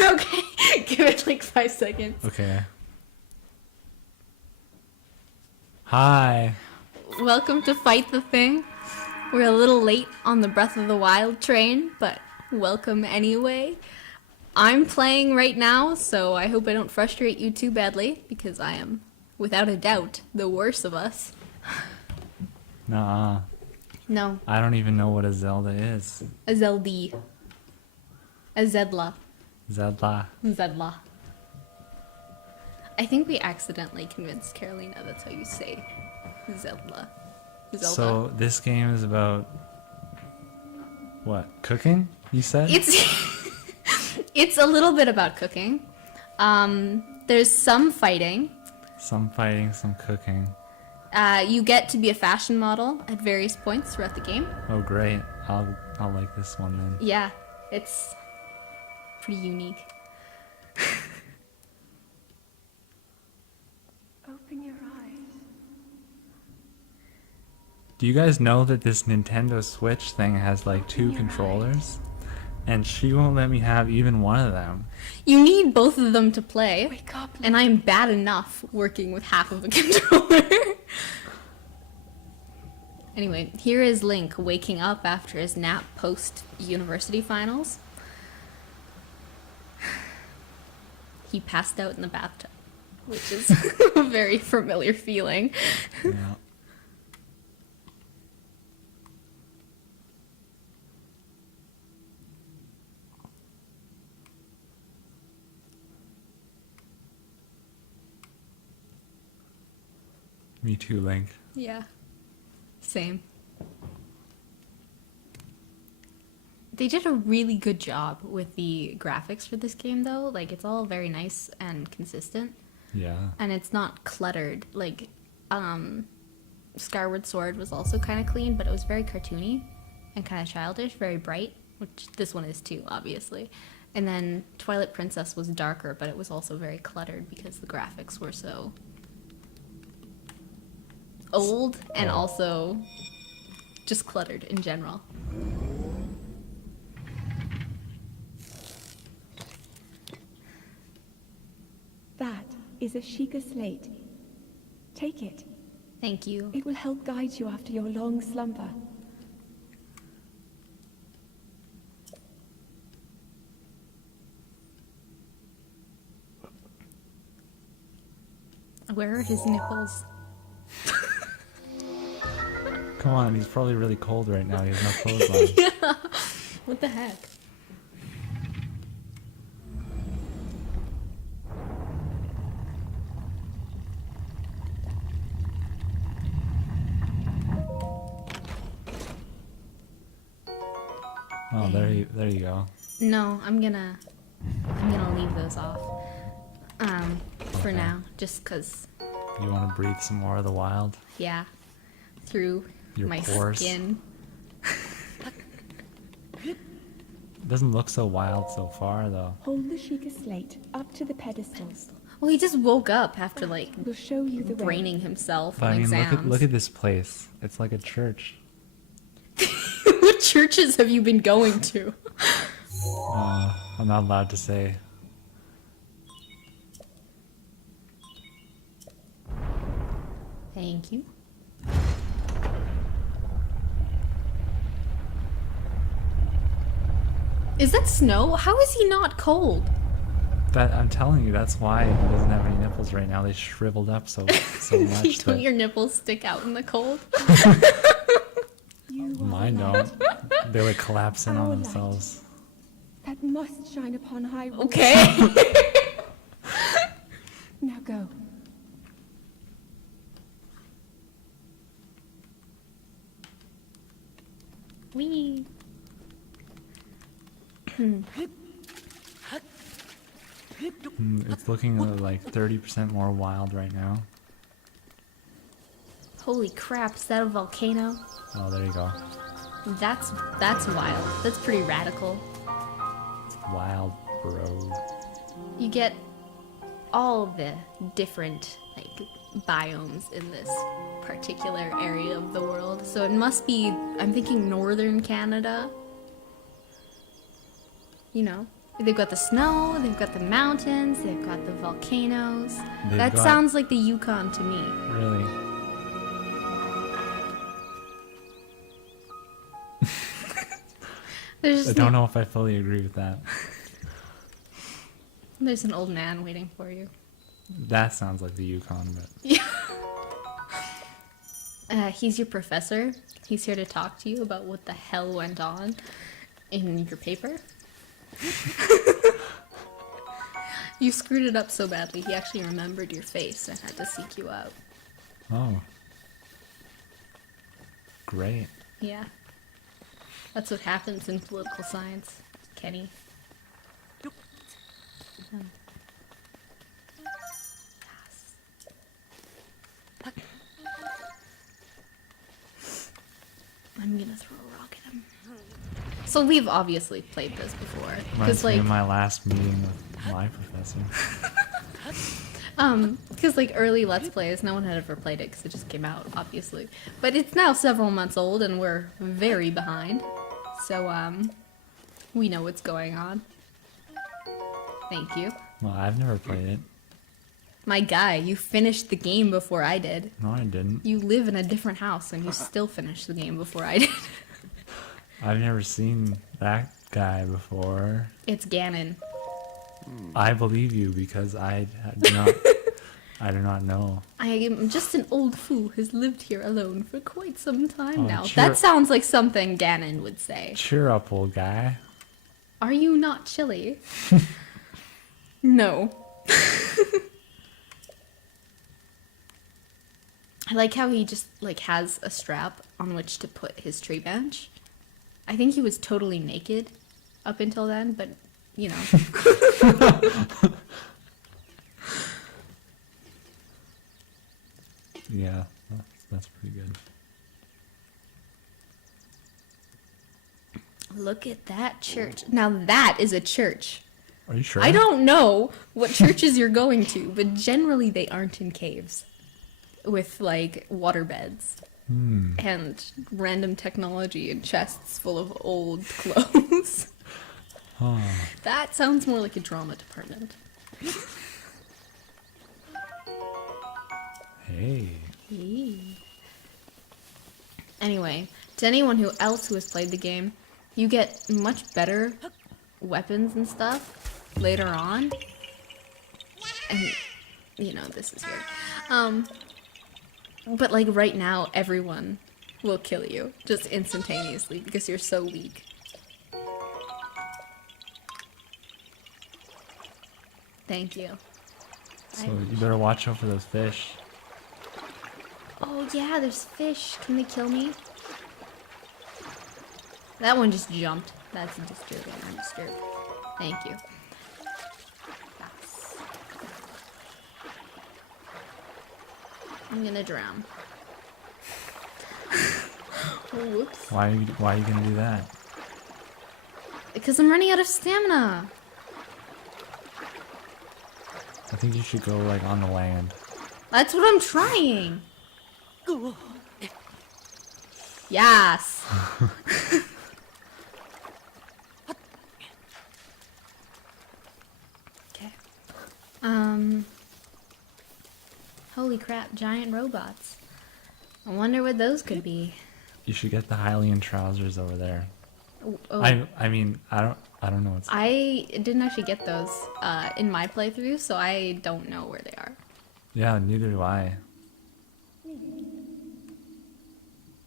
Okay, give it like 5 seconds. Okay. Hi. Welcome to Fight the Thing. We're a little late on the Breath of the Wild train, but welcome anyway. I'm playing right now, so I hope I don't frustrate you too badly, because I am, without a doubt, the worst of us. Nuh-uh. No, I don't even know what a Zelda is. a Zelda. A Zedla. Zelda. Zedla. I think we accidentally convinced Carolina that's how you say Zelda. Zelda. So this game is about what? Cooking? You said? It's a little bit about cooking. There's some fighting. Some fighting, some cooking. You get to be a fashion model at various points throughout the game. Oh great. I'll like this one then. Yeah, it's pretty unique. Open your eyes. Do you guys know that this Nintendo Switch thing has like 2 controllers? And she won't let me have even one of them. You need both of them to play. Wake up. And I'm bad enough working with half of a controller. Anyway, here is Link waking up after his nap post-university finals. He passed out in the bathtub, which is a very familiar feeling. Yeah. Me too, Link. Yeah. Same. They did a really good job with the graphics for this game, though. Like, it's all very nice and consistent. Yeah. And it's not cluttered. Like, Skyward Sword was also kind of clean, but it was very cartoony and kind of childish, very bright, which this one is too, obviously. And then Twilight Princess was darker, but it was also very cluttered because the graphics were so old and also just cluttered in general. That is a Sheikah slate. Take it. Thank you. It will help guide you after your long slumber. Where are his nipples? Come on, he's probably really cold right now. He has no clothes on. Yeah. What the heck? Oh, there you go. No, I'm gonna leave those off. For Okay. now, just 'cause, You want to breathe some more of the wild? yeah, through Your my pores. skin. It doesn't look so wild so far, though. Hold the Sheikah slate up to the pedestals. Well, he just woke up after like We'll show you the way. braining himself But on I mean, exams. look at this place. It's like a church. What churches have you been going to? I'm not allowed to say. Thank you. Is that snow? How is he not cold? That I'm telling you, that's why he doesn't have any nipples right now. They shriveled up so much. Don't your nipples stick out in the cold? You are Mine the light don't. They would collapse in Our on light. themselves. that must shine upon high road. Okay. Now go. Wee. It's looking like 30% more wild right now. Holy crap, is that a volcano? Oh, there you go. That's wild. That's pretty radical. Wild, bro. You get all the different like biomes in this particular area of the world. So it must be, I'm thinking northern Canada. You know, They've got the snow, they've got the mountains, they've got the volcanoes. That got- sounds like the Yukon to me. Really? There's I don't know if I fully agree with that. There's an old man waiting for you. That sounds like the Yukon, but He's your professor. He's here to talk to you about what the hell went on in your paper. You screwed it up so badly, he actually remembered your face and had to seek you out. oh, great. Yeah. That's what happens in political science, Kenny. I'm gonna throw a rock at him. So we've obviously played this before. Reminds me like, of my last meeting with my professor. because like early Let's Plays, no one had ever played it because it just came out, obviously. But it's now several months old and we're very behind. So, we know what's going on. Thank you. Well, I've never played it. My guy, you finished the game before I did. No, I didn't. You live in a different house and you still finished the game before I did. I've never seen that guy before. It's Ganon. I believe you because I do not. I do not know. I am just an old fool who's lived here alone for quite some time Oh, now. cheer- That sounds like something Ganon would say. Cheer up, old guy. Are you not chilly? No. I like how he just like has a strap on which to put his tree bench. I think he was totally naked up until then, but you know. Yeah, that's pretty good. Look at that church. Now that is a church. Are you sure? I don't know what churches you're going to, but generally they aren't in caves with like water beds and random technology and chests full of old clothes. Oh, That sounds more like a drama department. hey. Anyway, to anyone else who has played the game, you get much better weapons and stuff later on. And, you know, this is weird. But, like, right now, everyone will kill you just instantaneously because you're so weak. Thank you. So you better watch out for those fish. Oh, yeah, there's fish. Can they kill me? That one just jumped. That's disturbing. I'm disturbed. Thank you. Yes. I'm gonna drown. Whoops. Why are you gonna do that? Because I'm running out of stamina. I think you should go like on the land. That's what I'm trying. Yes. Okay. Holy crap, giant robots. I wonder what those could be. You should get the Hylian trousers over there. Oh, I mean, I don't know what's. I didn't actually get those in my playthrough, so I don't know where they are. Yeah, neither do I.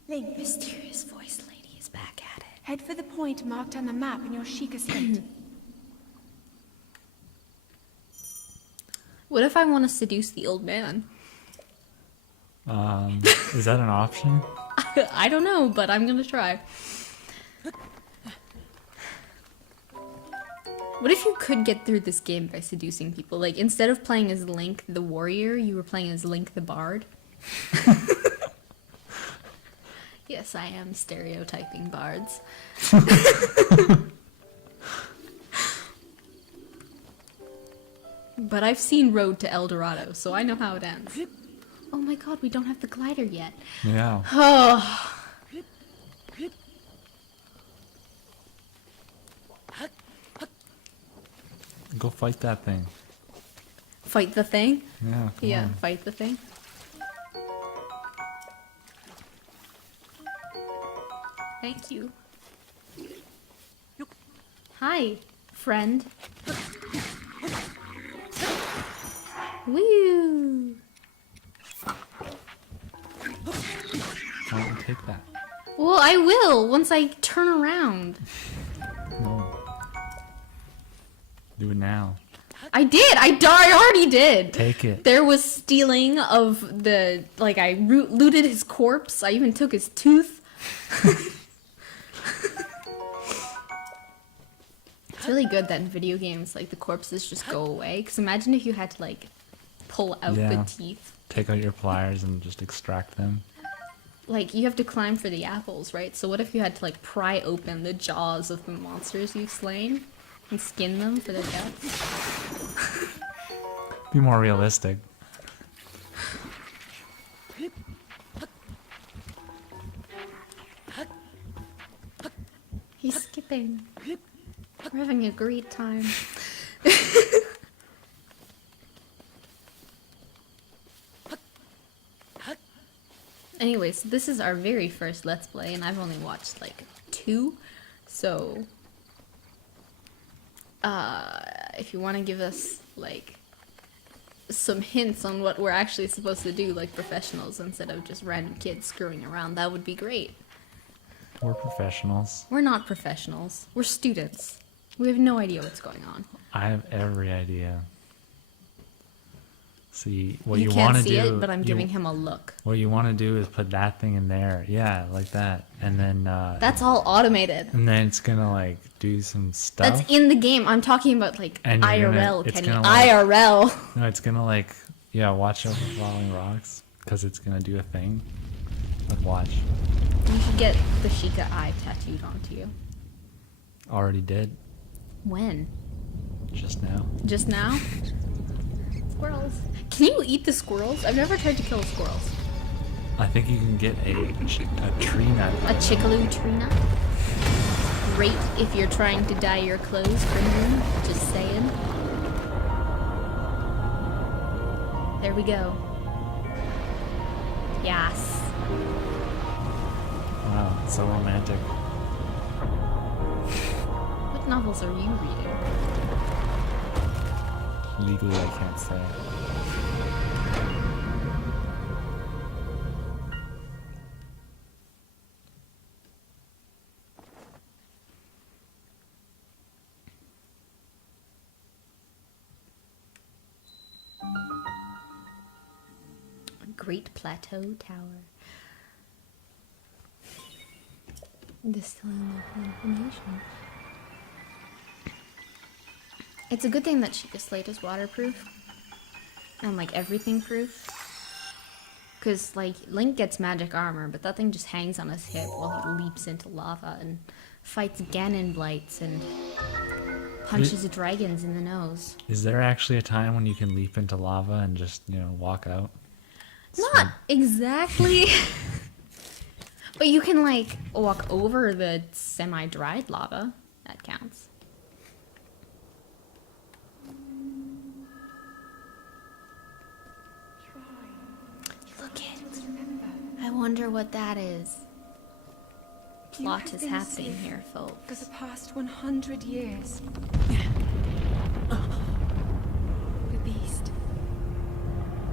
Link, Mysterious voice lady is back at it. head for the point marked on the map in your Sheikah slate. What if I want to seduce the old man? Is that an option? I don't know, but I'm gonna try. What if you could get through this game by seducing people? Like, instead of playing as Link the warrior, you were playing as Link the bard? Yes, I am stereotyping bards. But I've seen Road to El Dorado, so I know how it ends. Oh my god, we don't have the glider yet. Yeah. Oh. Go fight that thing. Fight the thing? Yeah. Come Yeah, on. fight the thing. Thank you. Hi, friend. Woo! Why don't you take that? Well, I will once I turn around. No. Do it now. I did. I already did. Take it. There was stealing of the like. I looted his corpse. I even took his tooth. It's really good that in video games, like the corpses just go away. Because imagine if you had to like pull out the Yeah. teeth. Take out your pliers and just extract them. Like you have to climb for the apples, right? So what if you had to like pry open the jaws of the monsters you've slain and skin them for their deaths? Be more realistic. He's skipping. We're having a great time. Anyways, this is our very first Let's Play, and I've only watched like 2. So, if you want to give us like some hints on what we're actually supposed to do, like professionals, instead of just random kids screwing around, that would be great. We're professionals. We're not professionals. We're students. We have no idea what's going on. I have every idea. See, what you, you want can't to see do. it, but I'm giving him a look. What you want to do is put that thing in there. Yeah, like that. And then. That's all automated. And then it's gonna like do some stuff. That's in the game. I'm talking about like And you're gonna- IRL, it's Kenny. gonna, like- IRL. No, it's gonna like, yeah, watch out for falling rocks. Because it's gonna do a thing. Like, watch. You should get the Sheikah eye tattooed onto you. Already did. When? Just now. Just now? Squirrels. Can you eat the squirrels? I've never tried to kill squirrels. I think you can get a tree nut. A chickaloo tree nut? Great if you're trying to dye your clothes crimson. Just saying. There we go. Yes. Wow, so romantic. What novels are you reading? Legally, I can't say. Great Plateau Tower. Distilling local information. It's a good thing that Sheikah Slate is waterproof. And like everything proof. Because like Link gets magic armor, but that thing just hangs on his hip while he leaps into lava and fights Ganon blights and punches dragons in the nose. Is there actually a time when you can leap into lava and just, you know, walk out? Not exactly. But you can like walk over the semi-dried lava. That counts. Look it. I wonder what that is. Plot is happening here, For folks. the past 100 years. The beast.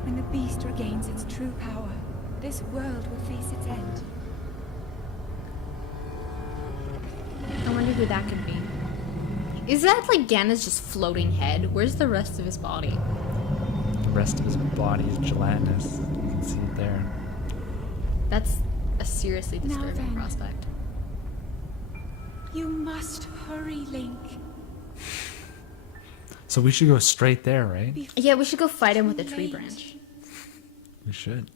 When the beast regains its true power, this world will face its end. I wonder who that could be. Is that like Ganon's just floating head? Where's the rest of his body? The rest of his body is gelatinous. You can see it there. That's a seriously Now disturbing then. prospect. You must hurry, Link. So we should go straight there, right? Yeah, we should go fight him with a tree Late. branch. We should.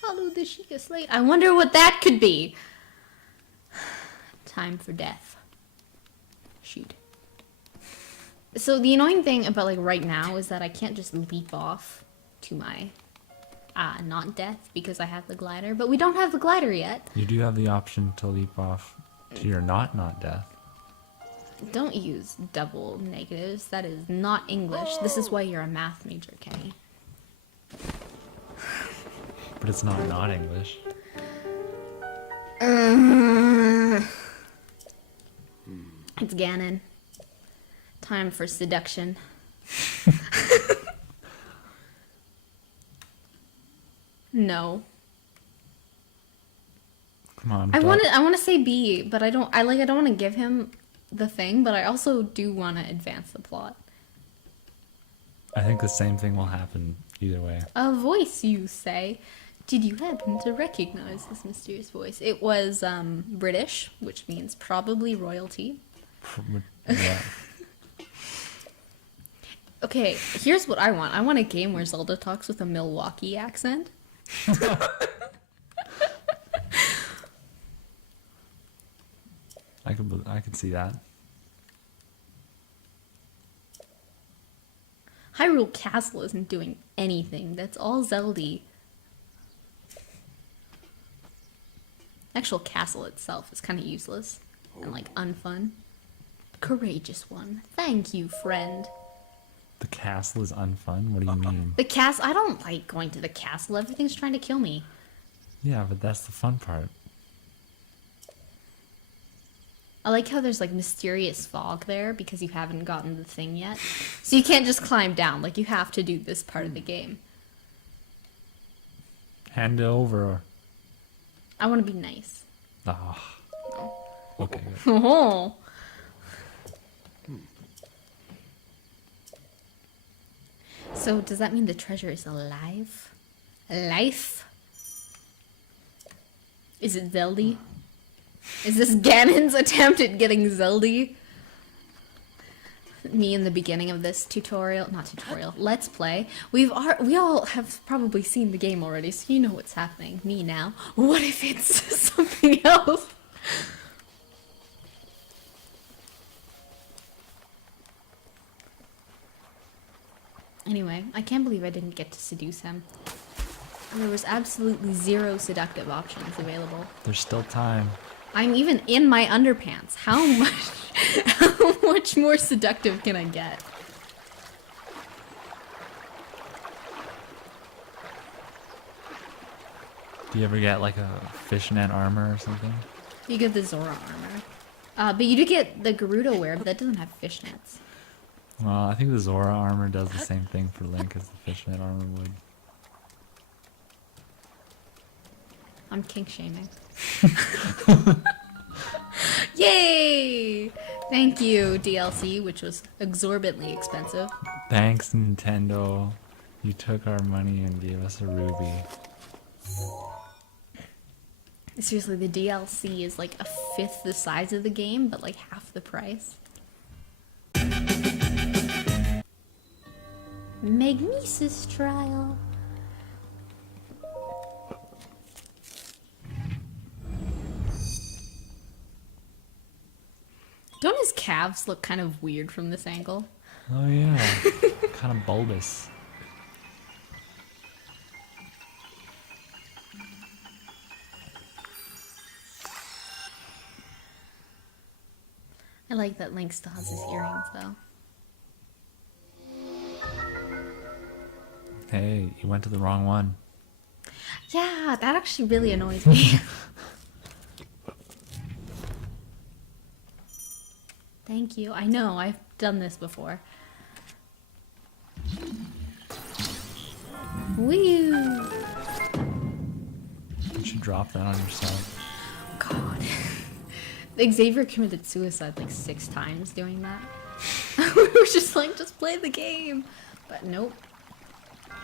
Follow the Sheikah Slate. I wonder what that could be. Time for death. Shoot. So the annoying thing about like right now is that I can't just leap off to my not death because I have the glider, but we don't have the glider yet. You do have the option to leap off to your not death. Don't use double negatives. That is not English. This is why you're a math major, Kenny. But it's not English. It's Ganon. Time for seduction. No. Come on. I want to say B, but I don't want to give him the thing, but I also do want to advance the plot. I think the same thing will happen either way. A voice, you say? Did you happen to recognize this mysterious voice? It was British, which means probably royalty. Yeah. Okay, here's what I want. I want a game where Zelda talks with a Milwaukee accent. I could see that. Hyrule Castle isn't doing anything. That's all Zelda. Actual castle itself is kind of useless and like unfun. Courageous one. Thank you, friend. The castle is unfun? What do you mean? The castle. I don't like going to the castle. Everything's trying to kill me. Yeah, but that's the fun part. I like how there's like mysterious fog there because you haven't gotten the thing yet. So you can't just climb down. Like you have to do this part of the game. Hand it over. I want to be nice. Ah. Okay. Good. Oh. So does that mean the treasure is alive? Alive? Is it Zelda? Is this Ganon's attempt at getting Zelda? Me in the beginning of this let's play. We all have probably seen the game already, so you know what's happening. Me now. What if it's something else? Anyway, I can't believe I didn't get to seduce him. There was absolutely zero seductive options available. There's still time. I'm even in my underpants. How much more seductive can I get? Do you ever get like a fishnet armor or something? You get the Zora armor. But you do get the Gerudo wear, but that doesn't have fishnets. Well, I think the Zora armor does the same thing for Link as the fishnet armor would. I'm kink shaming. Yay! Thank you, DLC, which was exorbitantly expensive. Thanks, Nintendo. You took our money and gave us a ruby. Seriously, the DLC is like a fifth the size of the game, but like half the price. Magnesis trial. Don't his calves look kind of weird from this angle? Oh yeah, kind of bulbous. I like that Link still has his earrings though. Hey, you went to the wrong one. Yeah, that actually really annoys me. Thank you. I know, I've done this before. Woo! You should drop that on yourself. God. Xavier committed suicide like 6 times doing that. We were just like, just play the game. But nope.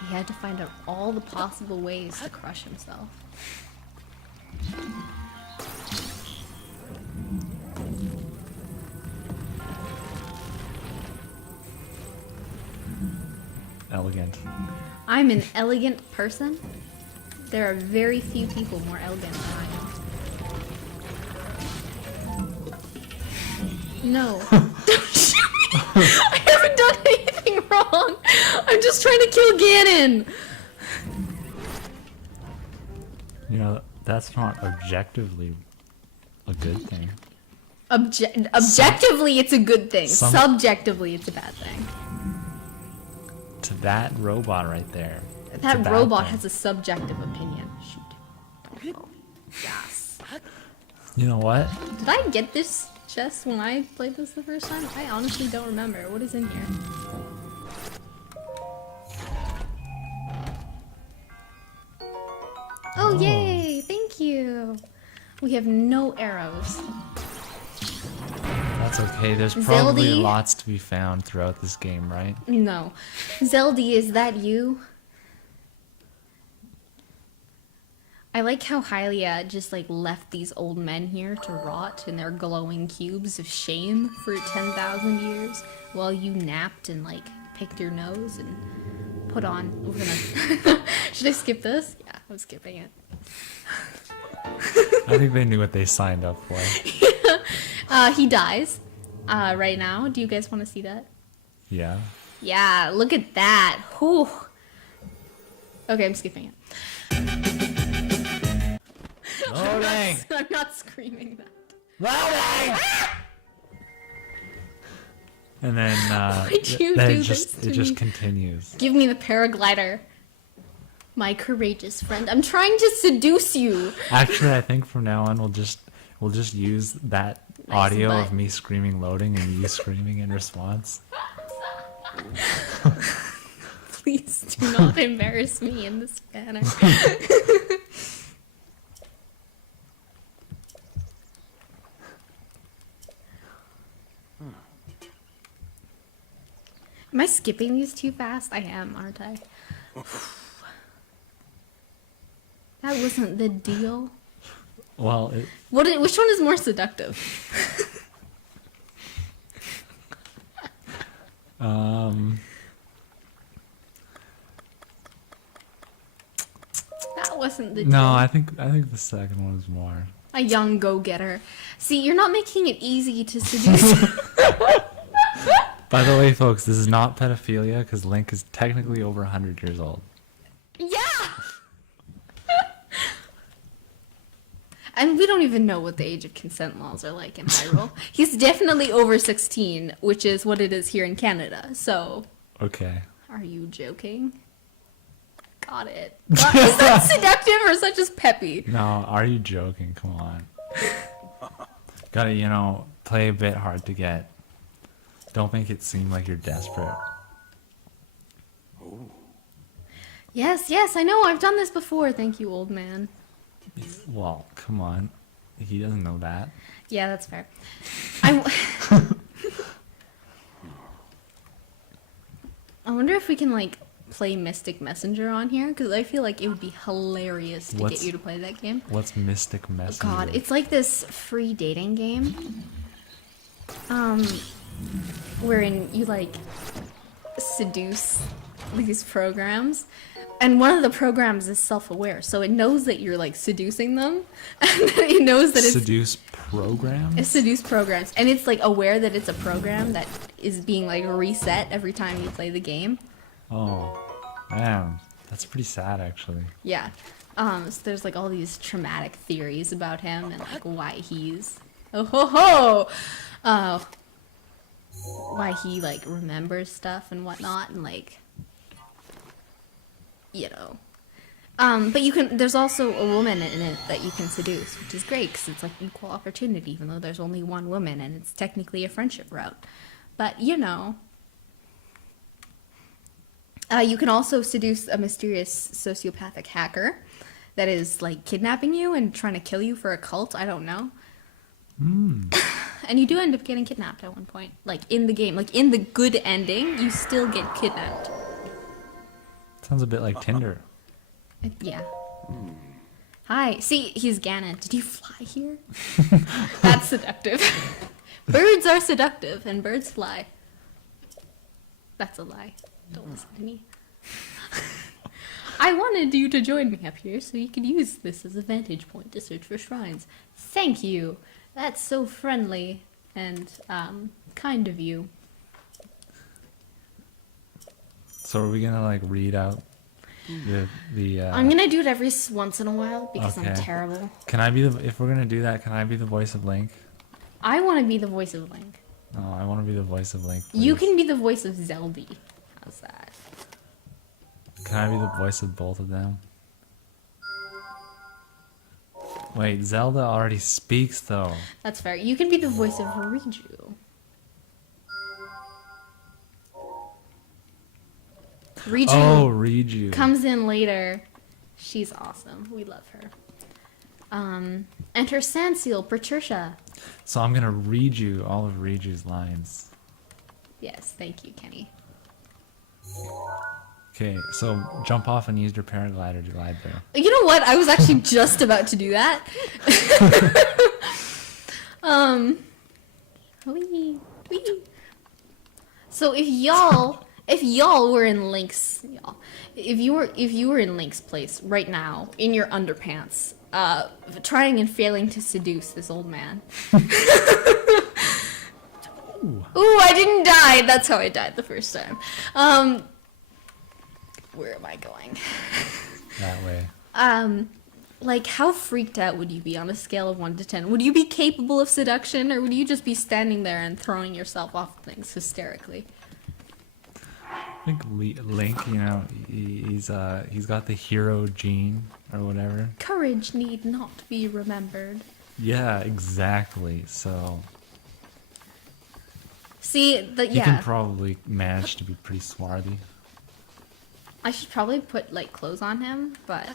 He had to find out all the possible ways to crush himself. Elegant. I'm an elegant person. There are very few people more elegant than I am. No. Don't shoot me! I haven't done anything wrong! I'm just trying to kill Ganon! You know, that's not objectively a good thing. Objectively, it's a good thing. some- Subjectively, it's a bad thing. To that robot right there. it's a That bad robot thing. has a subjective opinion. Shoot. Don't go. Yes. You know what? Did I get this chest when I played this the first time? I honestly don't remember. What is in here? Oh, yay! Thank you! We have no arrows. That's okay. There's probably Zeldy? lots to be found throughout this game, right? No. Zeldy, is that you? I like how Hylia just like left these old men here to rot in their glowing cubes of shame for 10,000 years while you napped and like picked your nose and put on. We're gonna. Should I skip this? Yeah, I'm skipping it. I think they knew what they signed up for. He dies right now. Do you guys want to see that? Yeah. Yeah, look at that. Whew. Okay, I'm skipping it. Loading! I'm not screaming that. Loading! And then Why'd you then do it just this to it just me? continues. Give me the paraglider. My courageous friend. I'm trying to seduce you. Actually, I think from now on we'll just use that Nice audio butt. of me screaming loading and you screaming in response. Please do not embarrass me in this manner. Am I skipping these too fast? I am, aren't I? That wasn't the deal. Well, Which one is more seductive? That wasn't the deal. no, I think the second one is more. A young go-getter. See, you're not making it easy to seduce. By the way, folks, this is not pedophilia because Link is technically over 100 years old. Yeah! And we don't even know what the age of consent laws are like in Hyrule. He's definitely over 16, which is what it is here in Canada. So, Okay. are you joking? Got it. Is that seductive or is that just peppy? No, are you joking? Come on. Gotta, play a bit hard to get. Don't make it seem like you're desperate. Yes, I know. I've done this before. Thank you, old man. Well, come on. He doesn't know that. Yeah, that's fair. I wonder if we can, like, play Mystic Messenger on here, because I feel like it would be hilarious to get What's- you to play that game. What's Mystic Messenger? God, it's like this free dating game. Wherein you, like, seduce these programs. And one of the programs is self-aware, so it knows that you're, like, seducing them. And then it knows that it's... Seduce programs? It's seduce programs. And it's, like, aware that it's a program that is being, like, reset every time you play the game. Oh, man. That's pretty sad, actually. Yeah. So there's, like, all these traumatic theories about him and, like, why he's... Oh, ho, ho! Why he, like, remembers stuff and whatnot, and, like... But you can, there's also a woman in it that you can seduce, which is great, because it's, like, equal opportunity, even though there's only one woman, and it's technically a friendship route. But, you can also seduce a mysterious sociopathic hacker that is, like, kidnapping you and trying to kill you for a cult, I don't know. And you do end up getting kidnapped at one point, like, in the game. Like, in the good ending, you still get kidnapped. Sounds a bit like Tinder. Yeah. Hi. See, he's Ganon. Did you fly here? That's seductive. Birds are seductive, and birds fly. That's a lie. Don't listen to me. I wanted you to join me up here so you could use this as a vantage point to search for shrines. Thank you. That's so friendly and kind of you. So are we gonna, like, read out I'm gonna do it every once in a while because I'm Okay. terrible. Can I be the? If we're gonna do that, can I be the voice of Link? I want to be the voice of Link. No, I want to be the voice of Link. You please. can be the voice of Zelda. How's that? Can I be the voice of both of them? Wait, Zelda already speaks though. That's fair. You can be the voice of Riju. Riju Oh, Riju. comes in later. She's awesome. We love her. Enter Sandseal, Patricia. So I'm gonna read you all of Riju's lines. Yes, thank you, Kenny. Okay, so jump off and use your paraglider to glide there. You know what? I was actually just about to do that. Wee, wee. So if y'all were in Link's, if you were in Link's place right now in your underpants, trying and failing to seduce this old man. Ooh, I didn't die. That's how I died the first time. Where am I going? That way. Like, how freaked out would you be on a scale of 1 to 10? Would you be capable of seduction, or would you just be standing there and throwing yourself off things hysterically? I think Link, you know, he's got the hero gene or whatever. Courage need not be remembered. Yeah, exactly. So See, he can probably manage to be pretty swarthy. I should probably put, like, clothes on him, but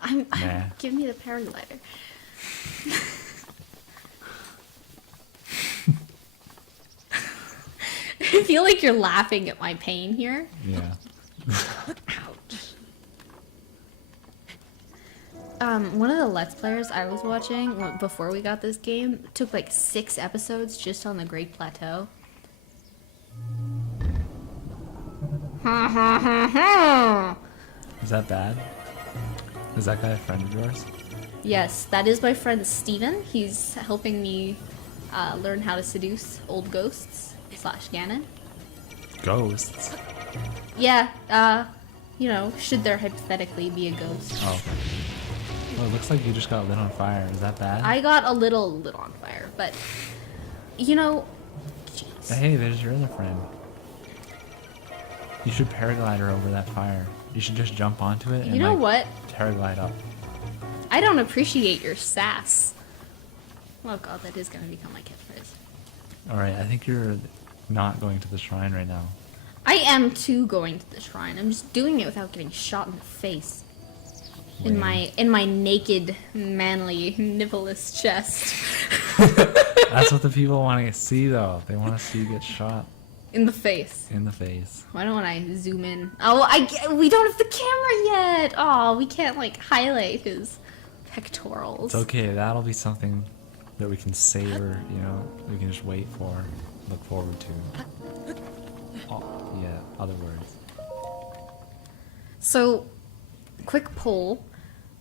Nah. give me the paraglider. I feel like you're laughing at my pain here. Yeah. One of the Let's Players I was watching before we got this game took like 6 episodes just on the Great Plateau. Is that bad? Is that guy a friend of yours? Yes, that is my friend Steven. He's helping me learn how to seduce old ghosts / Ganon. Ghosts? Yeah, you know, should there hypothetically be a ghost. Oh. Well, it looks like you just got lit on fire. Is that bad? I got a little lit on fire, but, you know, jeez. Hey, there's your other friend. You should paraglider over that fire. You should just jump onto it and You know what? paraglide up. I don't appreciate your sass. Oh god, that is gonna become my catchphrase. Alright, I think you're not going to the shrine right now. I am too going to the shrine. I'm just doing it without getting shot in the face. In my naked, manly, nippleless chest. That's what the people want to see, though. They want to see you get shot In the face. in the face. Why don't I zoom in? Oh, we don't have the camera yet. Oh, we can't like highlight his pectorals. It's okay. That'll be something that we can savor. You know, we can just wait for, look forward to. Oh, yeah. Other words. So, quick poll.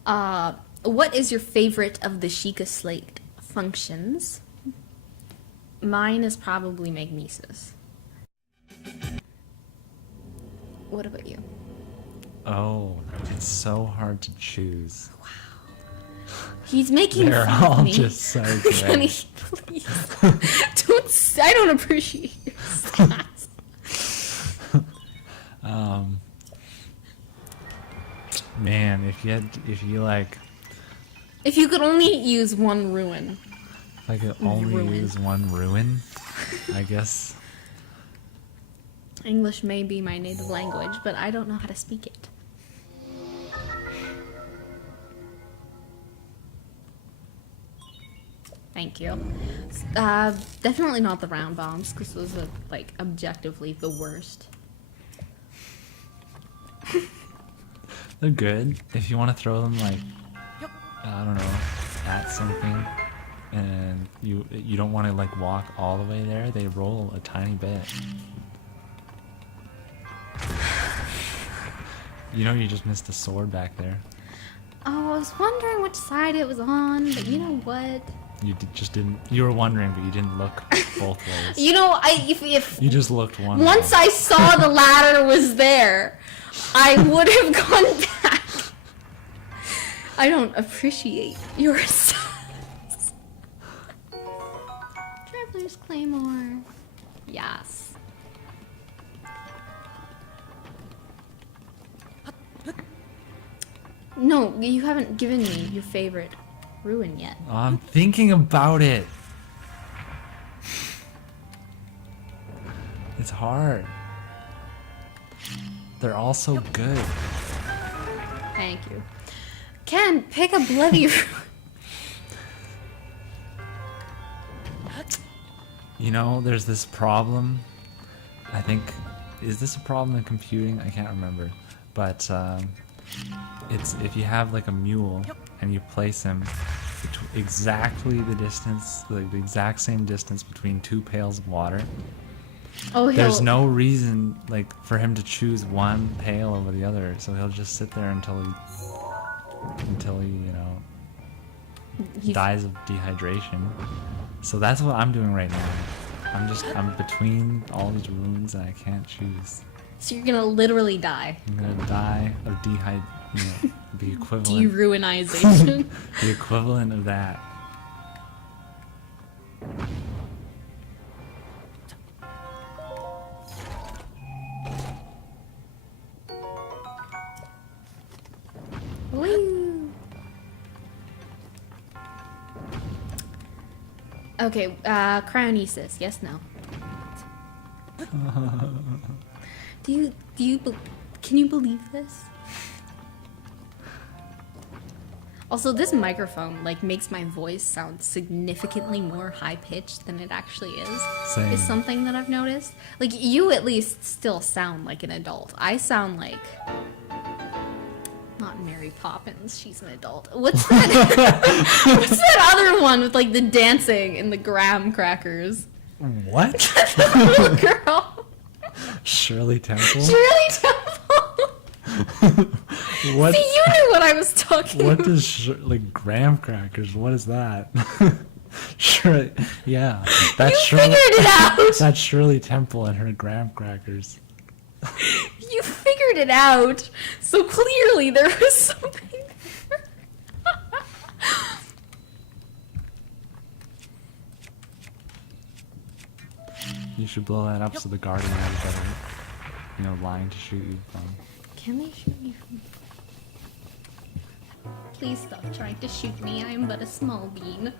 What is your favorite of the Sheikah Slate functions? Mine is probably Magnesis. What about you? Oh, it's so hard to choose. He's making They're fun all of me. just so Kenny, great. please. I don't appreciate your sass. Man, if If you could only use one ruin. I could only Ruin. use one ruin, I guess. English may be my native language, but I don't know how to speak it. Thank you. Definitely not the round bombs, because those are, like, objectively the worst. They're good if you want to throw them like, I don't know, at something, and you don't want to like walk all the way there. They roll a tiny bit. You know, you just missed a sword back there. Oh, I was wondering which side it was on, but you know what? Just didn't. You were wondering, but you didn't look both ways. You know, if You just looked one once way. I saw the ladder was there, I would have gone back. I don't appreciate your stance. Traveler's Claymore. Yes. No, you haven't given me your favorite ruin yet. I'm thinking about it. It's hard. They're all so good. Thank you. Ken, pick a bloody ruin. You know, there's this problem. I think, is this a problem in computing? I can't remember. But it's if you have like a mule and you place him exactly the distance, like the exact same distance between 2 pails of water. Oh, There's no reason like for him to choose one pail over the other, so he'll just sit there until he you know dies of dehydration. So that's what I'm doing right now. I'm between all these ruins and I can't choose. So you're gonna literally die. I'm gonna die of the equivalent. De-ruinization. The equivalent of that. Woo. Okay, cryonesis. Yes, no. Can you believe this? Also, this microphone like makes my voice sound significantly more high pitched than it actually is. Same. Is something that I've noticed. Like you at least still sound like an adult. I sound like not Mary Poppins. She's an adult. What's that? What's that other one with like the dancing and the graham crackers? What? The little girl. Shirley Temple? Shirley Temple. What? See, you knew what I was talking What about. does like graham crackers? What is that? Shirley, yeah, that's You Shirley. figured it out. That's Shirley Temple and her graham crackers. You figured it out. So clearly there was something there. You should blow that up so the guardian has a better, you know, line to shoot you from. Can they shoot me from... Please stop trying to shoot me. I am but a small bean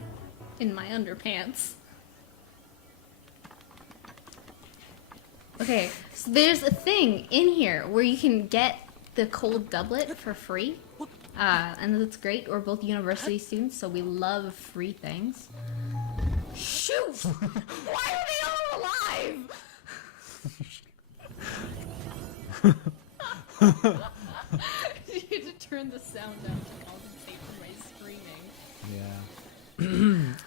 in my underpants. Okay, so there's a thing in here where you can get the cold doublet for free. And that's great. We're both university students, so we love free things. Shoot! Why are they all alive? You had to turn the sound down to compensate for my screaming. Yeah.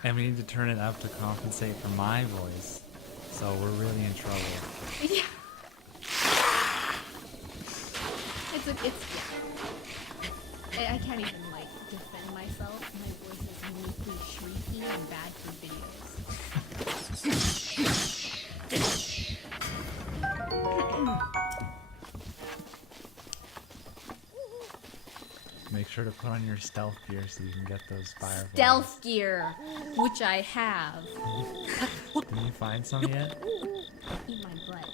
And we need to turn it up to compensate for my voice. So we're really in trouble. Yeah. Yeah. I can't even like defend myself. My voice is uniquely shrieky and bad for Make sure to put on your stealth gear so you can get those fireflies. stealth gear, which I have. Did you find some yet? Eat my butt.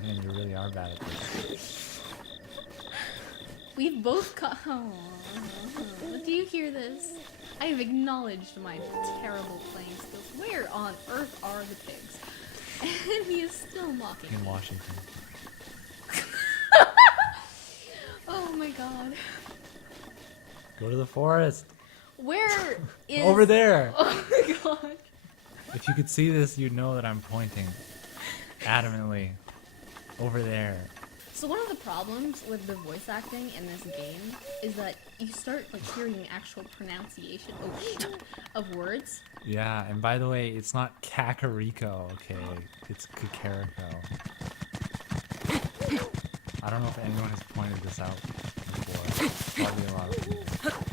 Man, you really are bad at this. We've both do you hear this? I have acknowledged my terrible playing skills. Where on earth are the pigs? And he is still mocking In me. Washington. Oh my god. Go to the forest. Where is... Over there. Oh my god. If you could see this, you'd know that I'm pointing adamantly over there. So one of the problems with the voice acting in this game is that you start like hearing actual pronunciation of words. Yeah, and by the way, it's not Kakariko, okay? It's Kakariko. I don't know if anyone has pointed this out before. Probably a lot of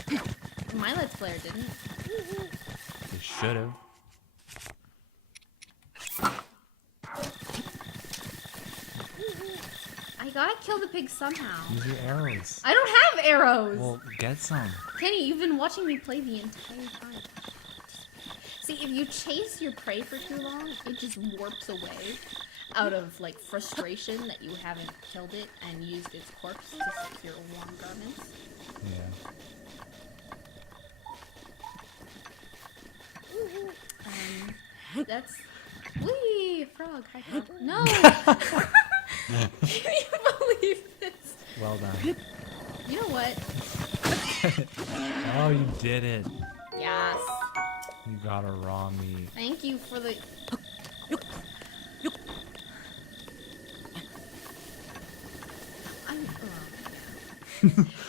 people. My Let's Player didn't. They should have. I gotta kill the pig somehow. Use your arrows. I don't have arrows! Well, get some. Kenny, you've been watching me play the entire time. See, if you chase your prey for too long, it just warps away out of, like, frustration that you haven't killed it and used its corpse to secure warm garments. Yeah. That's... Whee! Frog, hi frog. No! Can you believe this? Well done. You know what? Oh, you did it. Yes. You got a raw meat. Thank you for the...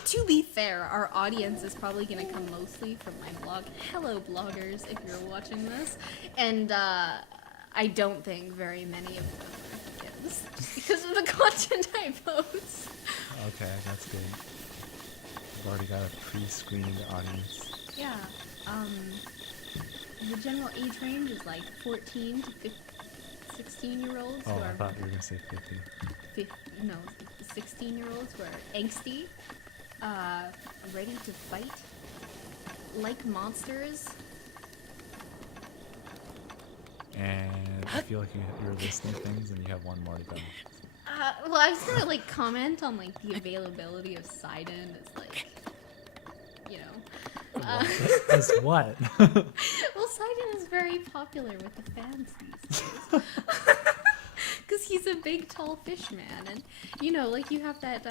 To be fair, our audience is probably going to come mostly from my blog. Hello, bloggers, if you're watching this. And I don't think very many of them are kids, just because of the content I post. Okay, that's good. We've already got a pre-screened audience. Yeah. The general age range is like 14 to 16-year-olds Oh, who I are... thought you were going to say 50. No, 16-year-olds who are angsty, ready to fight like monsters. And I feel like you're listing things and you have one more to go. Well, I was gonna like comment on like the availability of Sidon as like, you know. As what? Well, Sidon is very popular with the fans these days. Because he's a big, tall fish man. And, you know, like you have that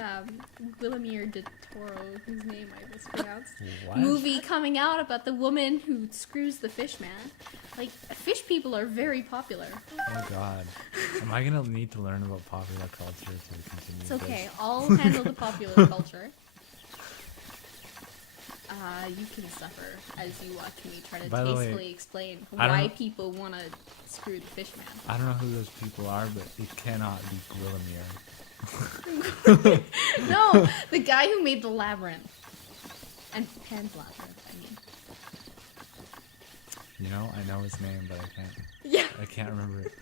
Guillermo del Toro, whose name I mispronounced, What? movie coming out about the woman who screws the fish man. Like, fish people are very popular. Oh god. Am I gonna need to learn about popular culture to continue It's okay. this? I'll handle the popular culture. You can suffer as you watch me try to By the way, tastefully explain I don't why know- people want to screw the fish man. I don't know who those people are, but it cannot be Guillermo. No, the guy who made the labyrinth. And Pan's Labyrinth, I mean. You know, I know his name, but Yeah, I can't remember it.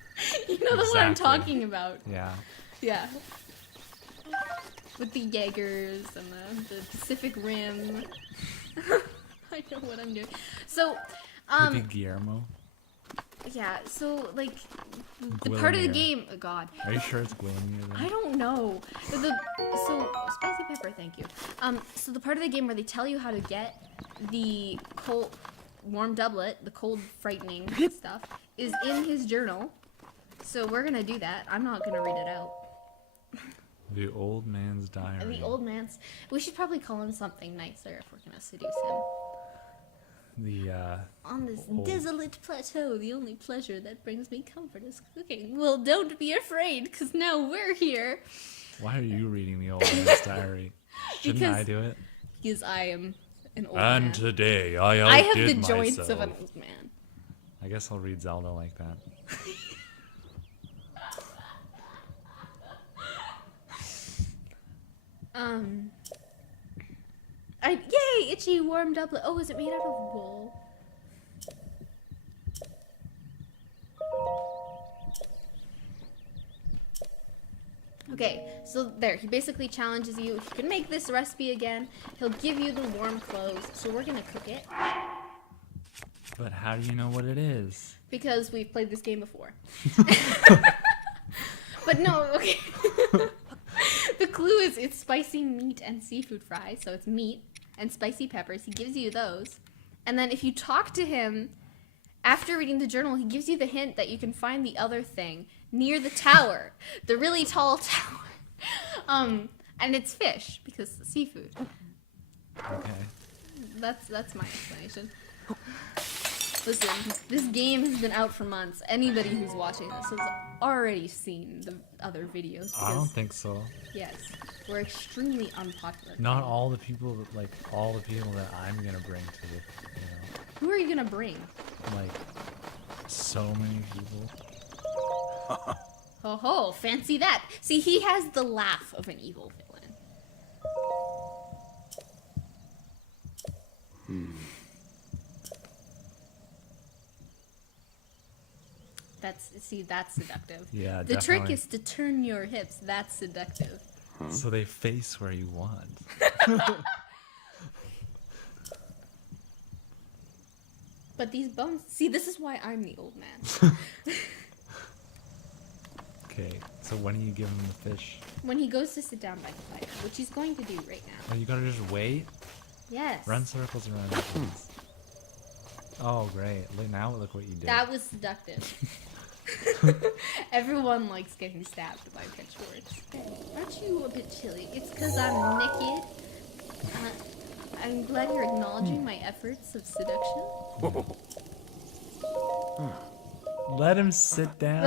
you know the one I'm Exactly. talking about. Yeah. Yeah. With the Jaegers and the Pacific Rim. I know what I'm doing. So, Could be Guillermo. yeah, so, like, the part of the Guillermo. game... Oh, God. Are you sure it's Guillermo then? I don't know. So, spicy pepper, thank you. So the part of the game where they tell you how to get the cold, warm doublet, the cold frightening stuff, is in his journal. So we're gonna do that. I'm not gonna read it out. The old man's diary. And the old man's... We should probably call him something nicer if we're gonna seduce him. The On this old- desolate plateau, the only pleasure that brings me comfort is cooking. Well, don't be afraid, because now we're here. Why are you reading the old man's diary? Shouldn't Because- I do it? Because I am an old And man. today I outdid I have the myself. joints of an old man. I guess I'll read Zelda like that. Yay! Itchy warm doublet. Oh, is it made out of wool? Okay, so there. He basically challenges you. If you can make this recipe again, he'll give you the warm clothes. So we're gonna cook it But how do you know what it is? because we've played this game before. But no, okay. The clue is it's spicy meat and seafood fry, so it's meat and spicy peppers. He gives you those. And then if you talk to him after reading the journal, he gives you the hint that you can find the other thing near the tower, the really tall tower. And it's fish because it's seafood. Okay. That's my explanation. Listen, this game has been out for months. Anybody who's watching this has already seen the other videos. I don't because, think so. yes, we're extremely unpopular. Not all the people that, like, all the people that I'm gonna bring to the, Who are you gonna bring? like, so many people. Ho ho, fancy that. See, he has the laugh of an evil villain. That's seductive. Yeah, The trick definitely. is to turn your hips. That's seductive. So they face where you want. But these bones... See, this is why I'm the old man. Okay, so when do you give him the fish? When he goes to sit down by the fire, which he's going to do right now. Oh, you gotta just wait? Yes. Run circles around the trees. Oh, great. Look, now look what you did. That was seductive. Everyone likes getting stabbed by pitchforks. Aren't you a bit chilly? It's because I'm naked. I'm glad you're acknowledging my efforts of seduction. Let him sit down.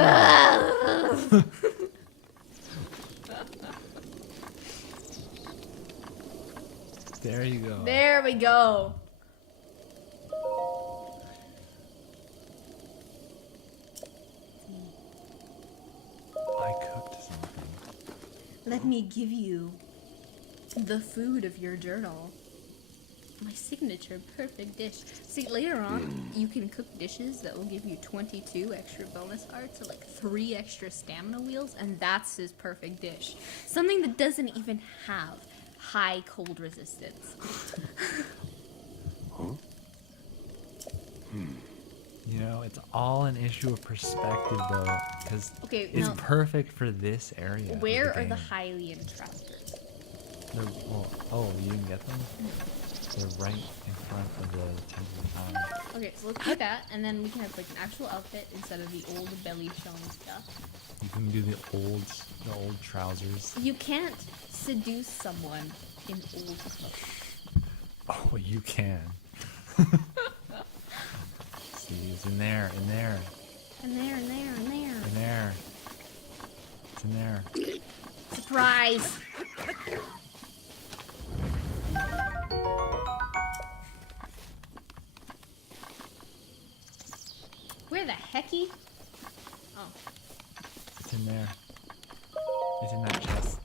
There you go. There we go. I cooked something. Let me give you the food of your journal. My signature perfect dish. See, later on, you can cook dishes that will give you 22 extra bonus hearts or like 3 extra stamina wheels, and that's his perfect dish. Something that doesn't even have high cold resistance. You know, it's all an issue of perspective, though, because Okay, it's no. perfect for this area. of Where the are the game. Hylian trousers? They're, well, oh, you didn't get them? They're right in front of the Temple of Time. Okay, so let's do that, and then we can have like an actual outfit instead of the old belly showing stuff. You can do the old trousers. You can't seduce someone in old clothes. Oh, you can. See, it's in there, And there. in there. It's in there. Surprise! Where the hecky? Oh. It's in there. It's in that chest.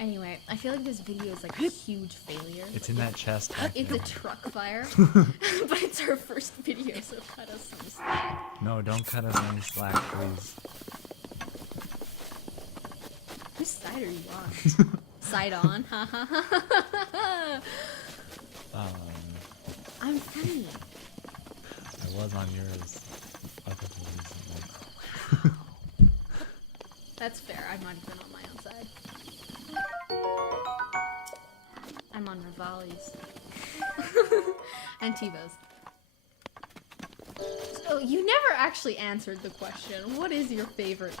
Anyway, I feel like this video is like a huge failure. It's in that chest. back It's there. a truck fire, but it's our first video, so cut us some slack. No, don't cut us any slack, please. Whose side are you on? Side on? Ha ha ha ha. I'm funny. I was on yours up until recently. That's fair. I might have been on my own side. I'm on Rivali's. And Tivo's. So, you never actually answered the question. What is your favorite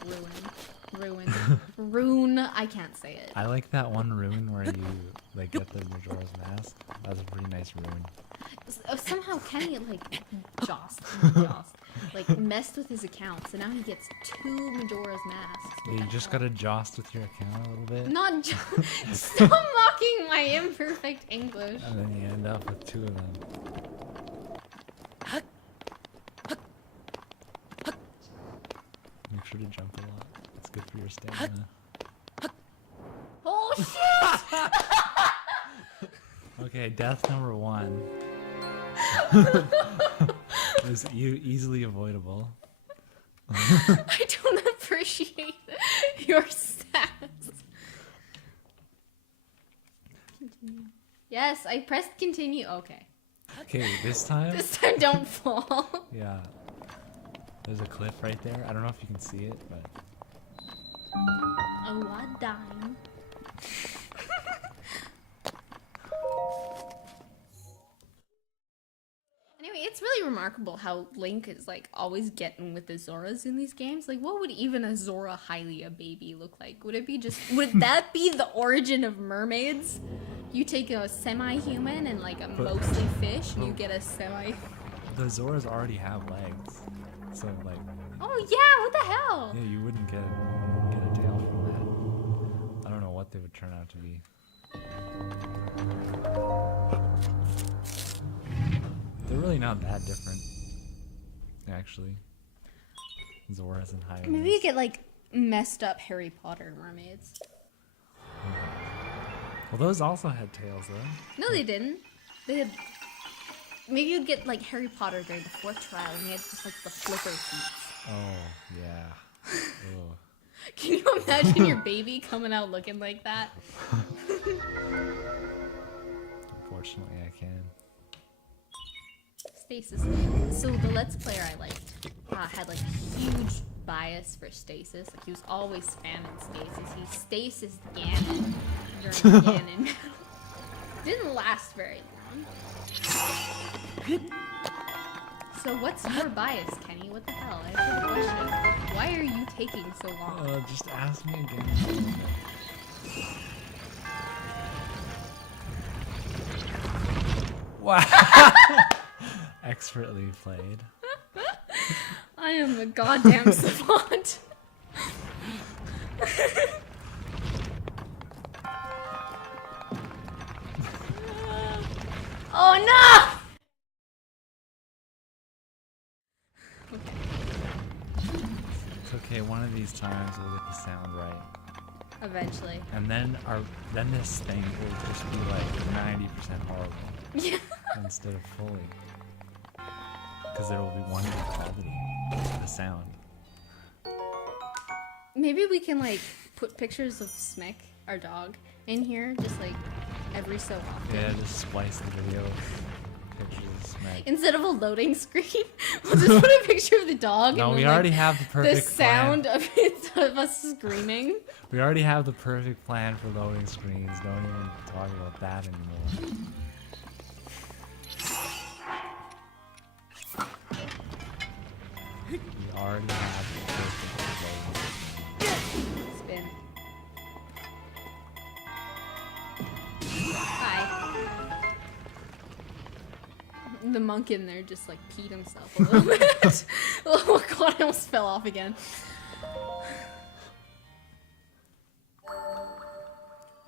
rune? I can't say it. I like that one rune where you like get the Majora's Mask. That's a pretty nice rune. Somehow Kenny like messed with his account, so now he gets 2 Majora's Masks. What Yeah, the you just hell? gotta joust with your account a little bit, Not stop mocking my imperfect English. and then you end up with 2 of them. Make sure to jump a lot. It's good for your stamina. Oh shit! Okay, death number 1 is easily avoidable. I don't appreciate your stats. Continue. Yes, I pressed continue. Okay. Okay, this time. This time don't fall. Yeah. There's a cliff right there. I don't know if you can see it, but Oh, I dime. Anyway, it's really remarkable how Link is like always getting with the Zoras in these games. Like, what would even a Zora Hylia baby look like? Would that be the origin of mermaids? You take a semi-human and like a mostly fish, and you get a semi. the Zoras already have legs, so like, Oh yeah, what the hell? yeah, you wouldn't get a tail from that. I don't know what they would turn out to be. They're really not that different, actually. Zoras and Hyenas. Maybe you get like messed up Harry Potter mermaids. Well, those also had tails, though. No, they didn't. They had. Maybe you'd get like Harry Potter during the 4th trial, and he had just like the flipper feet. Oh, yeah. Oh. Can you imagine your baby coming out looking like that? Unfortunately, I can. Stasis. So the Let's Player I liked had like a huge bias for Stasis. Like he was always spamming Stasis. He Stasis Ganon during the Ganon battle. Didn't last very long. So what's your bias, Kenny? What the hell? I have a question. Why are you taking so long? Just ask me again. Wow. Expertly played. I am a goddamn savant. Oh no! It's okay, one of these times we'll get the sound right. Eventually. And then this thing will just be like 90% horrible. Yeah. Instead of fully. Because there will be one good quality. The sound. Maybe we can like put pictures of Smick, our dog, in here, just like every so often. Yeah, just splice the video. Pictures of Meg. Instead of a loading screen, we'll just put a picture of the dog. No, and we then, already like, have the perfect the sound plan. of us screaming. We already have the perfect plan for loading screens. Don't even talk about that anymore. We already have the perfect loading. Spin. Hi. The monk in there just like peed himself a little bit. Oh god, I almost fell off again.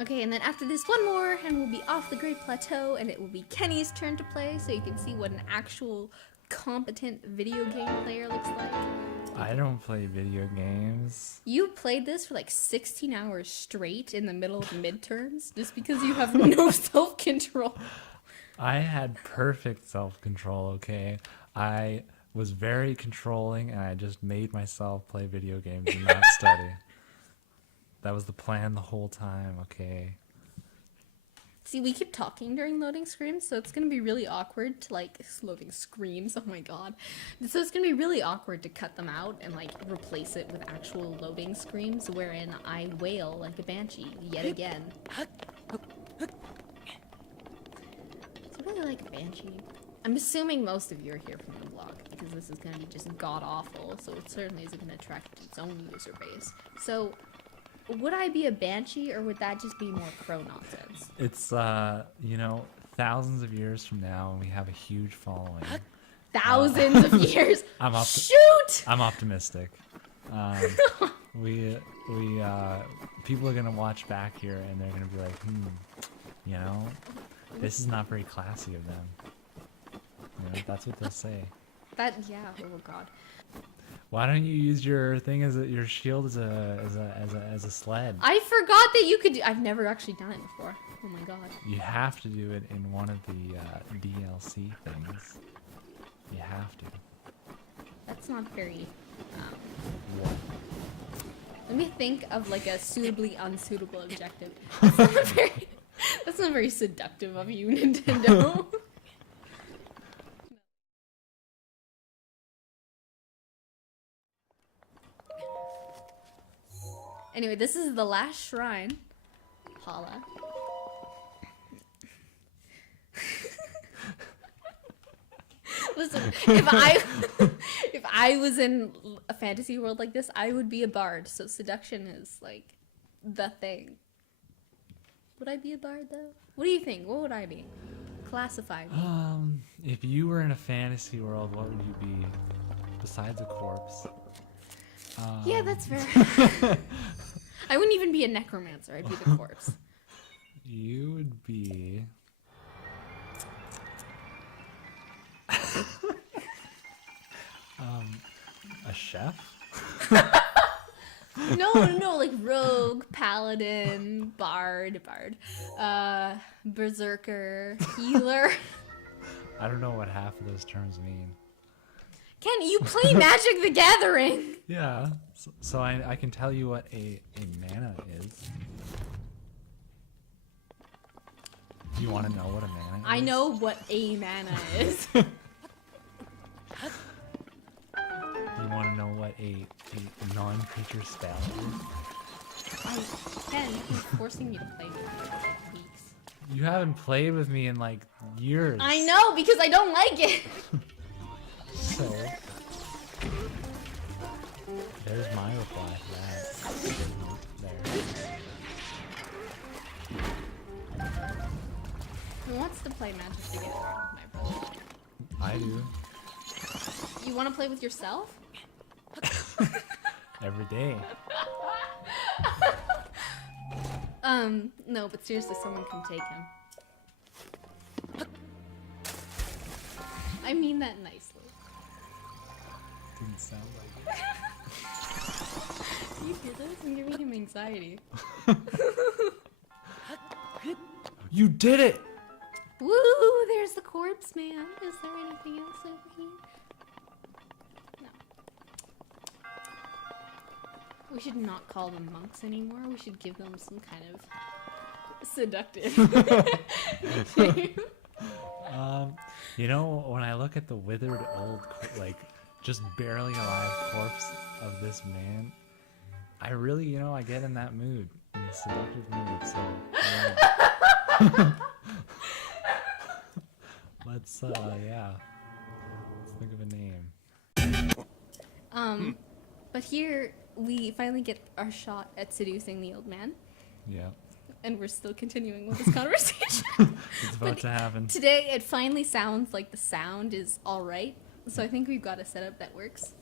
Okay, and then after this one more, and we'll be off the Great Plateau, and it will be Kenny's turn to play, so you can see what an actual competent video game player looks like. I don't play video games. You played this for like 16 hours straight in the middle of midterms, just because you have no self-control. I had perfect self-control, okay? I was very controlling, and I just made myself play video games and not study. That was the plan the whole time, okay? See, we keep talking during loading screens, so it's gonna be really awkward to like loading screens. Oh my god! So it's gonna be really awkward to cut them out and like replace it with actual loading screens, wherein I wail like a banshee yet again. So I really like a banshee. I'm assuming most of you are here from the vlog because this is gonna be just god awful, so it certainly isn't gonna attract its own user base. So. Would I be a banshee, or would that just be more crow nonsense? It's, you know, thousands of years from now, and we have a huge following. Thousands of years. Shoot! I'm optimistic. People are gonna watch back here, and they're gonna be like, you know, this is not very classy of them. You know, that's what they'll say. Yeah. Oh god. Why don't you use your thing your shield as a sled? I forgot that you could do. I've never actually done it before. Oh my god. You have to do it in one of the DLC things. You have to. That's not very. What? Let me think of like a suitably unsuitable objective. That's not very seductive of you, Nintendo. Anyway, this is the last shrine. Paula. Listen, if I was in a fantasy world like this, I would be a bard. So seduction is like the thing. Would I be a bard though? What do you think? What would I be? Classify me. If you were in a fantasy world, what would you be besides a corpse? Yeah, that's fair. I wouldn't even be a necromancer. I'd be the corpse. You would be... a chef? No, like rogue, paladin, bard, berserker, healer. I don't know what half of those terms mean. Ken, you play Magic the Gathering! Yeah. So I can tell you what a mana is. Do you want to know what a mana is? I know what a mana is. You want to know what a non-creature spell is? Ken, he's forcing you to play with me for like weeks. You haven't played with me in like years. I know, because I don't like it! So, there's my reply to that. There. Who wants to play Magic the Gathering with my brother? I do. You want to play with yourself? Every day. No, but seriously, someone can take him. I mean that nicely. Didn't sound like You hear this? I'm giving him anxiety. it. You did it! Woo! There's the corpse man. Is there anything else over here? No. We should not call them monks anymore. We should give them some kind of seductive. You know, when I look at the withered old, like, just barely alive corpse of this man, I really, I get in that mood, in the seductive mood, so, yeah. Let's think of a name. But here we finally get our shot at seducing the old man, Yeah. and we're still continuing with this conversation. It's about to happen. Today it finally sounds like the sound is all right, so I think we've got a setup that works.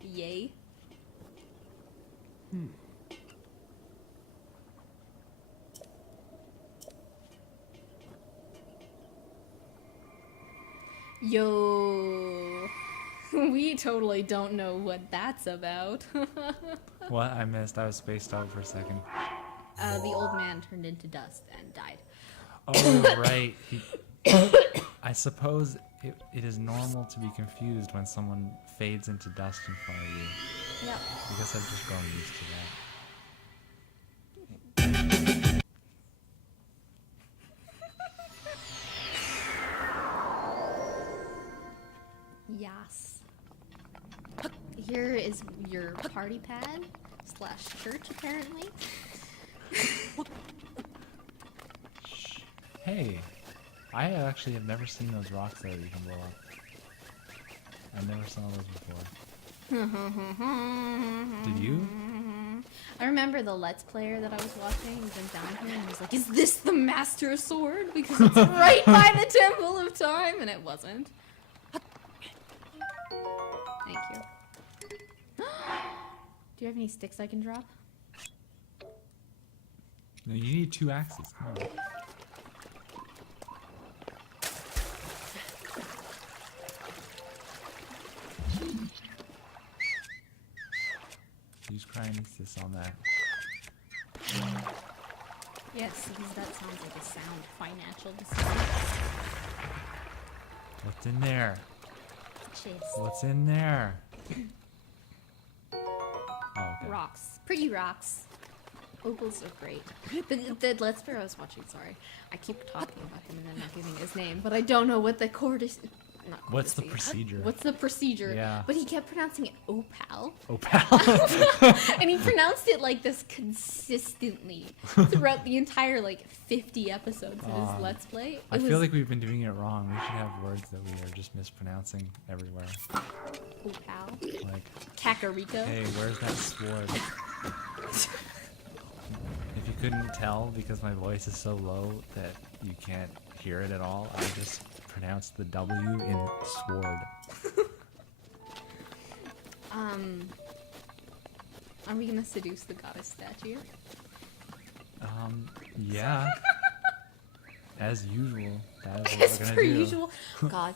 Yay. Yo, we totally don't know what that's about. What? I missed. I was spaced out for a second. The old man turned into dust and died. Oh, right. I suppose it is normal to be confused when someone fades into dust in front of you. Yeah. I guess I've just grown used to that. Yes. Here is your party pad / church, apparently. Hey, I actually have never seen those rocks that you can blow up. I never saw those before. Did you? I remember the Let's Player that I was watching. He went down here and he was like, "Is this the Master Sword? Because it's right by the Temple of Time," and it wasn't. Thank you. Do you have any sticks I can drop? No, you need 2 axes. Come on. Use cryonesis on that. Yes, because that sounds like a sound financial decision. What's in there? Chase. What's in there? Oh, okay. Rocks. Pretty rocks. Opals are great. The Let's Player I was watching, sorry. I keep talking about him and then not giving his name, but I don't know what the What's the procedure? What's the procedure? Yeah. But he kept pronouncing it opal. Opal. And he pronounced it like this consistently throughout the entire 50 episodes of his Let's Play. I feel like we've been doing it wrong. We should have words that we are just mispronouncing everywhere. opal. Like, Kakariko. hey, where's that sword? If you couldn't tell because my voice is so low that you can't hear it at all, I just pronounced the W in sword. Are we gonna seduce the goddess statue? Yeah. As usual. That is what As we're gonna per do. usual. God.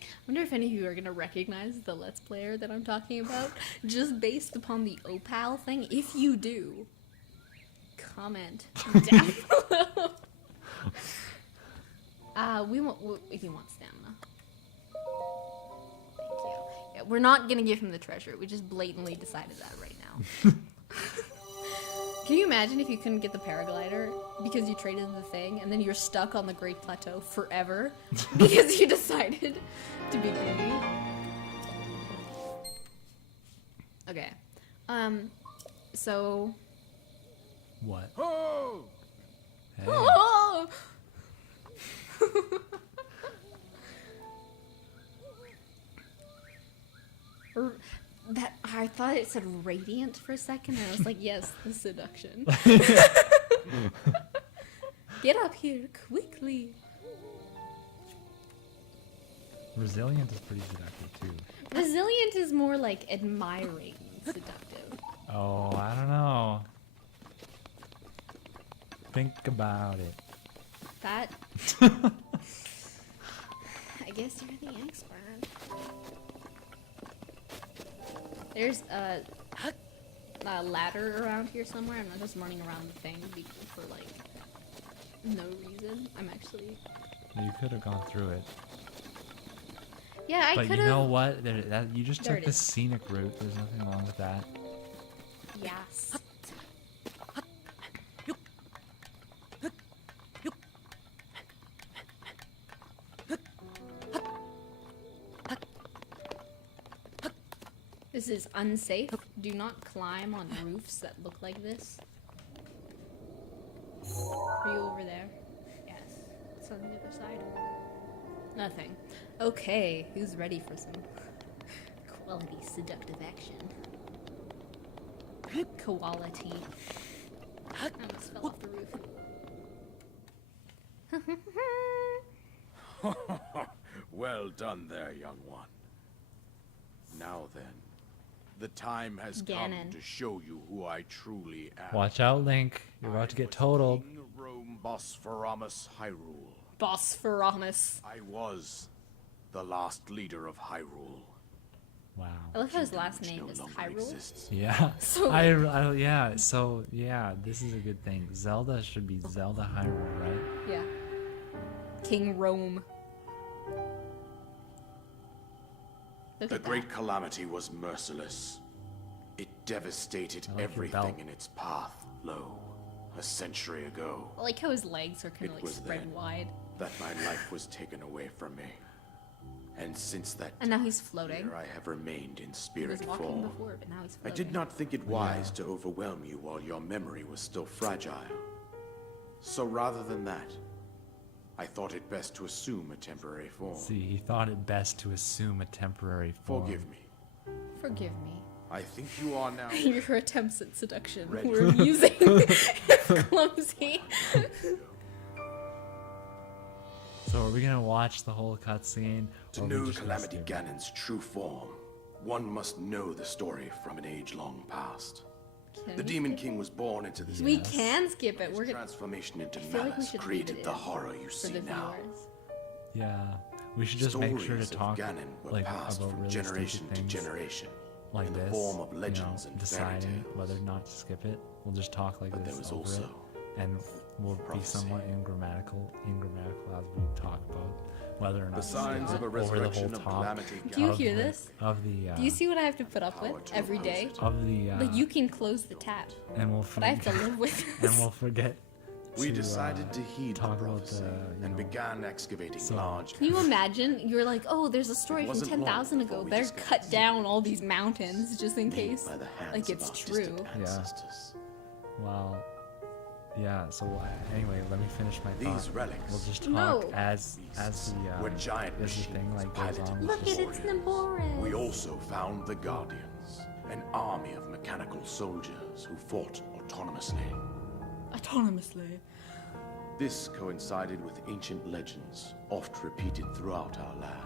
I wonder if any of you are gonna recognize the Let's Player that I'm talking about, just based upon the opal thing. If you do, comment down below. We want if you want stamina. Thank you. Yeah, we're not gonna give him the treasure. We just blatantly decided that right now. Can you imagine if you couldn't get the paraglider because you traded the thing and then you're stuck on the Great Plateau forever because you decided to be greedy? Okay. So. What? Oh! Hey. Oh! That I thought it said radiant for a second, and I was like, yes, the seduction. Get up here quickly. Resilient is pretty seductive too. Resilient is more like admiring seductive. Oh, I don't know. Think about it. That. I guess you're the expert. There's a ladder around here somewhere. I'm not just running around the thing for like no reason. I'm actually. You could have gone through it. Yeah, I could But have. you know what? You just There took it the is. scenic route. There's nothing wrong with that. Yes. This is unsafe. Do not climb on roofs that look like this. Are you over there? Yes. It's on the other side. Nothing. Okay, who's ready for some quality seductive action? Quality. I almost fell off the roof. Well done there, young one. Now then, the time has come Ganon. to show you who I truly am. Watch out, Link. You're about to get totaled. King Rome Bosphorus Hyrule. Bosphorus. I was the last leader of Hyrule. Wow. I love how his last Which name no is longer Hyrule. exists. Yeah. So- yeah. So yeah, this is a good thing. Zelda should be Zelda Hyrule, right? Yeah. King Rome. Look The at great that. calamity was merciless. It devastated I like your belt. everything in its path. Lo, a century ago, I like how his legs are kind It of like was spread then. wide. that my life was taken away from me. And since that And now he's floating. here I have remained in He was spirit walking form. before, but now he's I floating. did not think it wise to overwhelm you while your memory was still fragile. So rather than that, I thought it best to assume a temporary form. See, he thought it best to assume a temporary form. Forgive me. Forgive me. I think you are now. Your attempts at seduction Ready. were amusing. It's clumsy. So are we gonna watch the whole cutscene? To or are we know just gonna Calamity skip it? Ganon's true form, one must know the story from an age long past. Can The we Demon skip King was born into this it? We mess. can skip it. His We're gonna. transformation into I feel like we malice should leave created it the in horror you for see the now. viewers. Yeah. We should just make sure to Stories of talk Ganon were like passed about from really generation stupid to things generation like in this. the form of legends you know, and deciding fairy tales. whether or not to skip it. We'll just talk like But this there was over also it, and we'll be prophecy. somewhat grammatical as we talk about whether or not The to signs skip of a it over the resurrection whole of top Calamity Do you Ganon. hear this? of the Do you see what I have to put up Power with to every oppose day? it. of the Like you can close the tab, and we'll but I have forget to live with and this. we'll forget We to, decided to heed the talk about prophecy the and began excavating so- large Can you imagine? You're like, oh, there's a story from wasn't long 10,000 before ago. we Better discovered cut the down all these mountains just in made case. by the hands Like of it's our true. distant ancestors. well yeah, so anyway, let me finish my thought. These relics We'll just talk No. as beasts the were giant as the machines thing like goes piloted on. by Look at it's Naboris. We also found the Guardians, an army of mechanical soldiers who fought autonomously. Autonomously. This coincided with ancient legends, oft repeated throughout our land.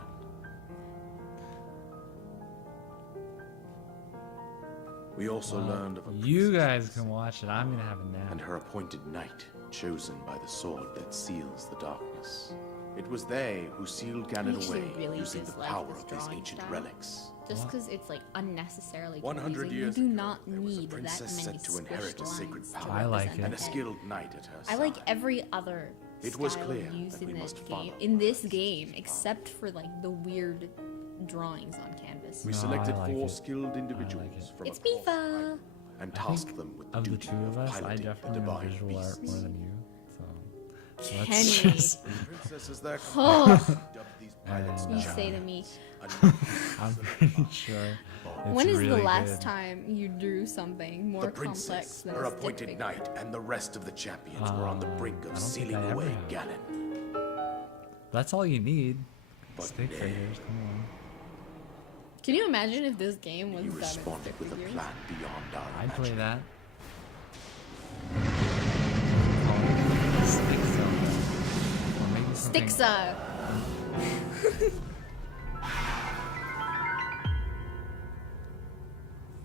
We also learned of a You priestess guys can watch it. I'm gonna have a nap. and her appointed knight, chosen by the sword that seals the darkness. It was they who sealed Ganon actually away really using the dislike power this of these drawing ancient style. relics. Just because it's like unnecessarily 100 confusing. years You do ago, not there was a need princess that many set to inherit squished a sacred lines to power I like represent it. and a the head. skilled knight at her I like side. every other It was style clear used that in we the must game, follow in this our game, ancestors' except for like the weird drawings on canvas. We No, selected I like four it. skilled I individuals like it. from It's across the Mifa. island and I tasked think them with the of the duty two of us, I piloting the definitely have divine visual art beasts. more than you. So Kenny. let's just, The princess is their Oh. commander, dubbed these pilots And, You say to me, I'm pretty sure it's when is really the last good. time you drew something more The complex princess, than her a stick appointed figure? knight, and the rest of the champions were on the brink I of don't think sealing I ever away have. Ganon. That's all you need. But Stick nay, figures, come on. Can you imagine if this game was you done in stick responded with a figures? plan beyond our I'd play imagining. that. Stick Zelda. Or maybe something. Stixa!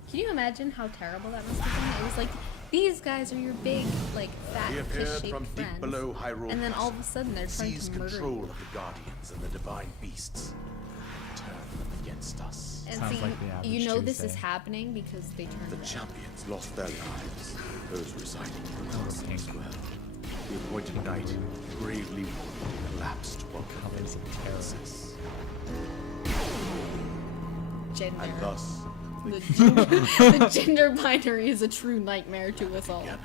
Can you imagine how terrible that must have been? It was like, these guys are your big, like, fat, We appeared fish-shaped from deep friends. below Hyrule And then all of a Castle, sudden they're trying seized to murder control you. of the guardians and the divine beasts, turned them against us. And Sounds see, like the average you know this is Tuesday. happening because they turned The red. champions lost their lives, those residing in the castle pink. as well. The appointed knight, bravely wounded, collapsed while Colors of terror. princess. Gender. And thus, The gender, the gender binary is a true nightmare to us all. Ganon.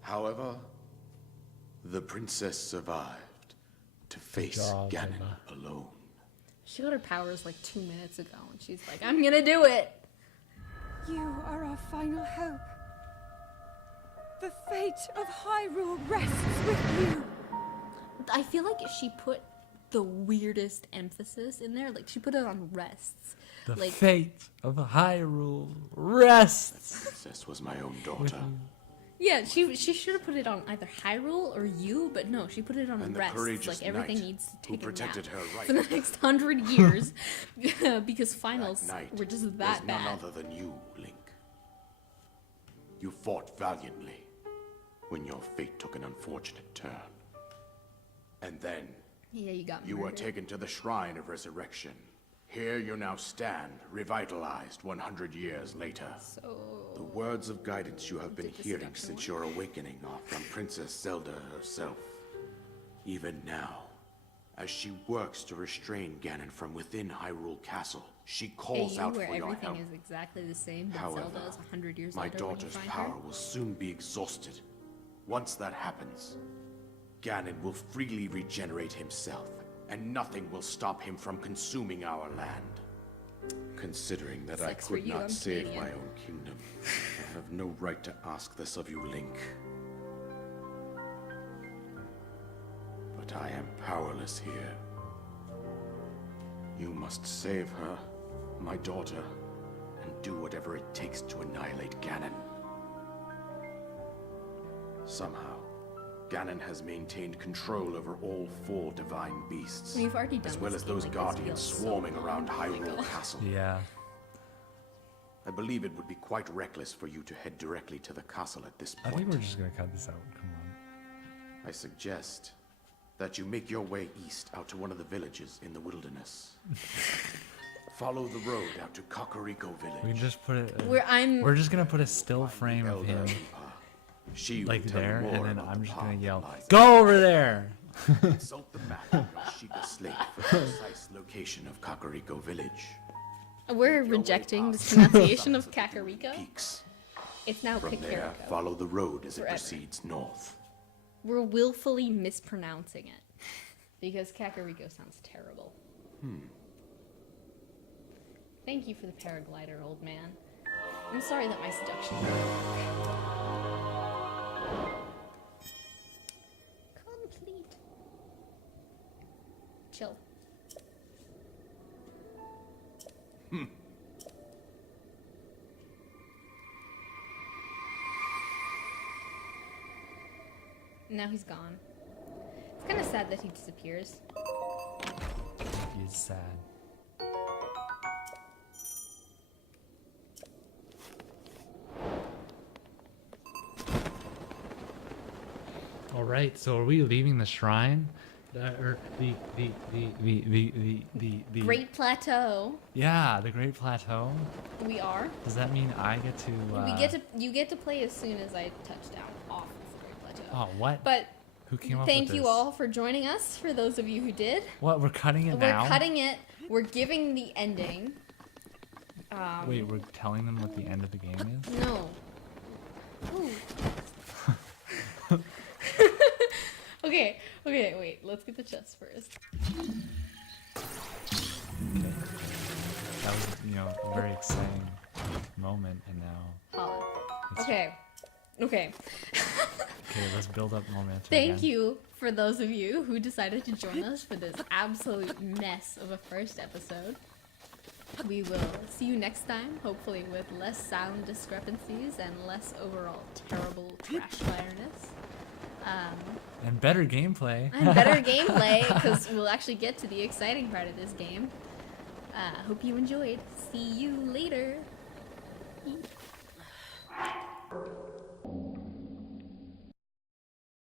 However, the princess survived to face job, Ganon Emma. alone. She got her powers like 2 minutes ago, and she's like, I'm gonna do it! You are our final hope. The fate of Hyrule rests with you. I feel like she put the weirdest emphasis in there. Like, she put it on rests. The Like, fate of Hyrule rests. Princess was my own daughter, yeah, she should have put it on either Hyrule or you, but no, she put it on and the rests. courageous Like, everything knight needs to who take a protected nap her right. for the next 100 years because finals That knight were just was that none bad. other than you, Link. You fought valiantly when your fate took an unfortunate turn. And then Yeah, you got you were murdered. taken to the Shrine of Resurrection. Here you now stand, revitalized 100 years later. So, The words of guidance you have been Did the hearing seduction since your awakening are from Princess Zelda herself. Even now, as she works to restrain Ganon from within Hyrule Castle, she calls AU, out where for your everything help. is exactly the same, but However, Zelda is 100 years my later when you daughter's find power her. will soon be exhausted. Once that happens, Ganon will freely regenerate himself, and nothing will stop him from consuming our land. Considering that I Sucks for could you, not I'm save Canadian. my own kingdom, I have no right to ask this of you, Link. But I am powerless here. You must save her, my daughter, and do whatever it takes to annihilate Ganon. Somehow, Ganon has maintained control over all four divine beasts, We've already done as well this as game those like this guardians feels so swarming long. around Oh my Hyrule God. Castle. Yeah. I believe it would be quite reckless for you to head directly to the castle at this I point. think we're just gonna cut this out. Come on. I suggest that you make your way east out to one of the villages in the wilderness. Follow the road out to Kakariko We Village. can just put it. We're We're just gonna put a still frame of Elder him Impa. She will like tell you there, more and then about I'm the just path gonna that yell, lies "Go over there!" Consult the map on Yoshida Slate for the precise location of Kakariko Village. We're Make your way rejecting past this pronunciation the of sides the Kakariko. peaks. It's now From there, Kakariko. follow the road as it Forever. proceeds north. We're willfully mispronouncing it because Kakariko sounds terrible. Thank you for the paraglider, old man. I'm sorry that my seduction didn't work. Complete. Chill. Now he's gone. It's kind of sad that he disappears. He's sad. All right, so are we leaving the shrine? or the Great Plateau. Yeah, the Great Plateau. We are. Does that mean I get to? You get to play as soon as I touch down off of the Great Plateau. Oh, what? But Who came up thank with you this? all for joining us. For those of you who did, What? We're cutting it now. we're cutting it. We're giving the ending. Wait, we're telling them what the end of the game is? No. Ooh. Okay, wait. Let's get the chest first. Okay. That was, a very exciting moment, and now. It's- Okay. Okay, let's build up momentum. Thank again. you for those of you who decided to join us for this absolute mess of a first episode. We will see you next time, hopefully with less sound discrepancies and less overall terrible trash fireness. And better gameplay. And better gameplay, because we'll actually get to the exciting part of this game. Hope you enjoyed. See you later.